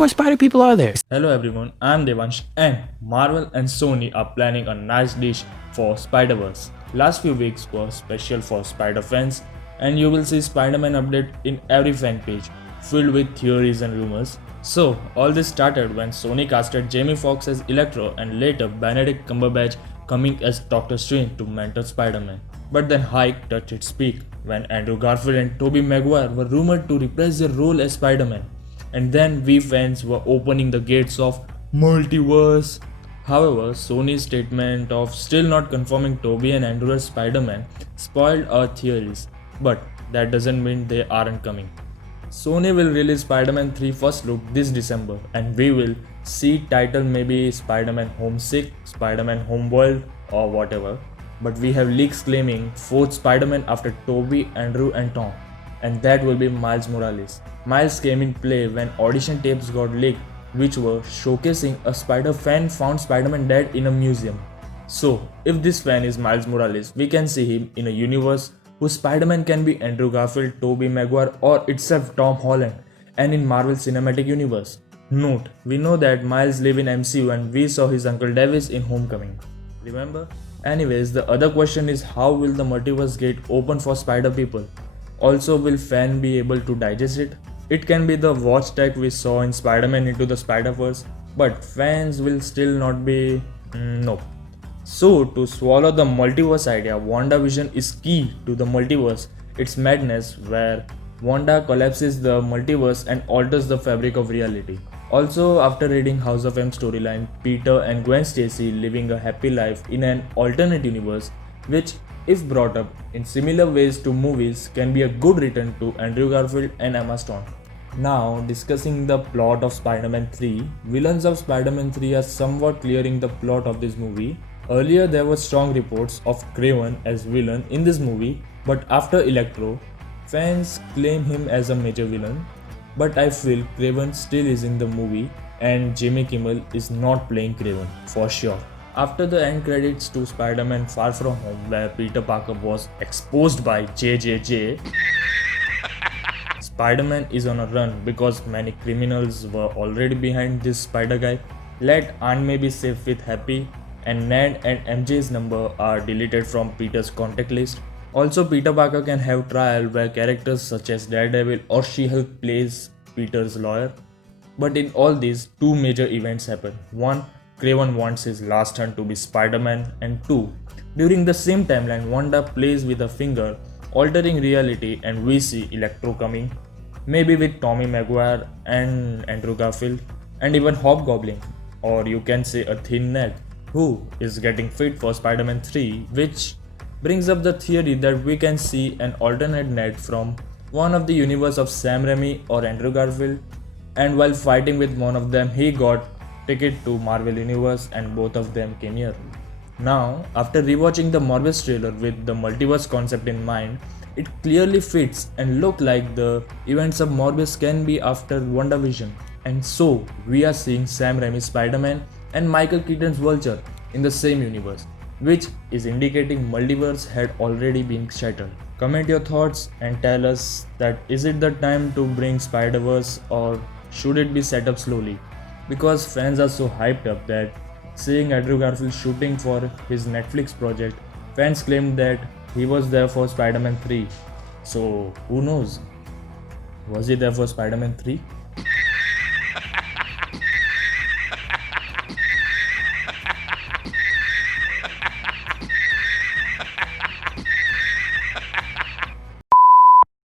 more Spider people are there? Hello everyone, I am Devansh and Marvel and Sony are planning a nice dish for Spider-Verse. Last few weeks were special for Spider fans and you will see Spider-Man update in every fan page filled with theories and rumors. So all this started when Sony casted Jamie Foxx as Electro and later Benedict Cumberbatch coming as Doctor Strange to mentor Spider-Man. But then hype touched its peak when Andrew Garfield and Tobey Maguire were rumored to reprise their role as Spider-Man. And then we fans were opening the gates of multiverse. However, Sony's statement of still not confirming Tobey and Andrew as Spider-Man spoiled our theories, but that doesn't mean they aren't coming. Sony will release Spider-Man 3 first look this December and we will see title maybe Spider-Man Homesick, Spider-Man Homeworld or whatever. But we have leaks claiming fourth Spider-Man after Tobey, Andrew and Tom, and that will be Miles Morales. Miles came in play when audition tapes got leaked which were showcasing a Spider fan found Spider-Man dead in a museum. So, if this fan is Miles Morales, we can see him in a universe whose Spider-Man can be Andrew Garfield, Tobey Maguire or itself Tom Holland and in Marvel Cinematic Universe. Note, we know that Miles live in MCU and we saw his Uncle Davis in Homecoming. Remember? Anyways, the other question is how will the multiverse gate open for Spider people? Also, will fans be able to digest it? It can be the watch tag we saw in Spider-Man Into the Spider-Verse, but fans will still not be... nope. So, to swallow the multiverse idea, WandaVision is key to the multiverse. It's madness where Wanda collapses the multiverse and alters the fabric of reality. Also, after reading House of M storyline, Peter and Gwen Stacy living a happy life in an alternate universe, which, if brought up in similar ways to movies, can be a good return to Andrew Garfield and Emma Stone. Now, discussing the plot of Spider-Man 3, villains of Spider-Man 3 are somewhat clearing the plot of this movie. Earlier, there were strong reports of Kraven as villain in this movie, but after Electro, fans claim him as a major villain. But I feel Kraven still is in the movie and Jimmy Kimmel is not playing Kraven for sure. After the end credits to Spider-Man Far From Home where Peter Parker was exposed by JJJ, Spider-Man is on a run because many criminals were already behind this Spider guy. Let Aunt May be safe with Happy and Ned and MJ's number are deleted from Peter's contact list. Also, Peter Parker can have trial where characters such as Daredevil or She-Hulk plays Peter's lawyer. But in all these, two major events happen. One, Kraven wants his last hunt to be Spider-Man, and two, during the same timeline, Wanda plays with a finger, altering reality, and we see Electro coming, maybe with Tobey Maguire and Andrew Garfield, and even Hobgoblin, or you can say a thin Ned, who is getting fit for Spider-Man 3, which brings up the theory that we can see an alternate Ned from one of the universe of Sam Raimi or Andrew Garfield, and while fighting with one of them, he got ticket to Marvel Universe and both of them came here. Now, after rewatching the Morbius trailer with the multiverse concept in mind, it clearly fits and look like the events of Morbius can be after WandaVision. And so, we are seeing Sam Raimi's Spider-Man and Michael Keaton's Vulture in the same universe, which is indicating multiverse had already been shattered. Comment your thoughts and tell us that is it the time to bring Spider-Verse or should it be set up slowly? Because fans are so hyped up that seeing Andrew Garfield shooting for his Netflix project, fans claimed that he was there for Spider-Man 3. So who knows? Was he there for Spider-Man 3?